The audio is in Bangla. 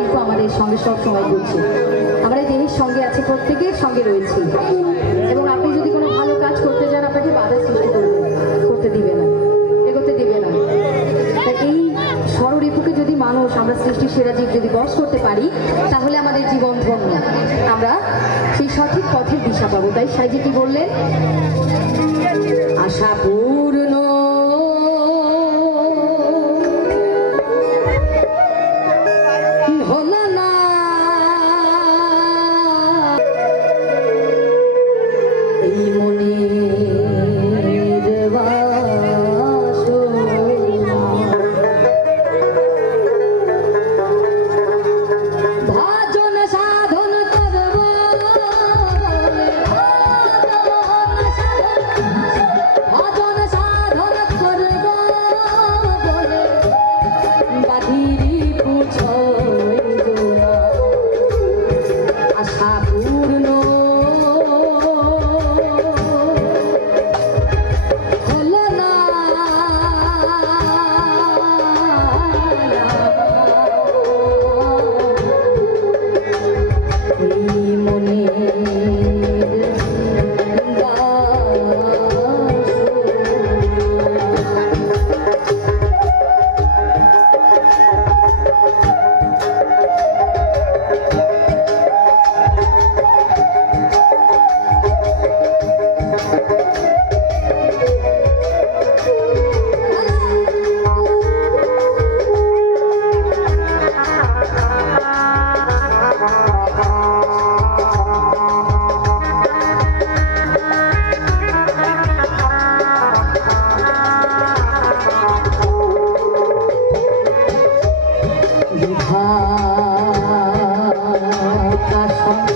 রিপু আমাদের সঙ্গে সব সময় করছে। আমরা যিনি সঙ্গে আছে প্রত্যেকের সঙ্গে রয়েছি, এবং আপনি যদি কোনো ভালো কাজ করতে যান আপনাকে বাধা সৃষ্টি করতে দিবে না, এগোতে দিবে না। তাই এই রিপুকে যদি মানুষ, আমরা সৃষ্টির সেরা জীব যদি বশ করতে পারি, তাহলে আমাদের জীবন ধন্য, আমরা সেই সঠিক পথের দিশা পাবো। তাই সাইজি কি বললেন? আশা পূর্ণ হলো না, এই মনের বাসনা ভজন সাধন করব বলে, ভজন সাধন করব বলে বাধিরি পুছই জোড়া, আশা পূর্ণ হলো না, এই মনের বিধাতা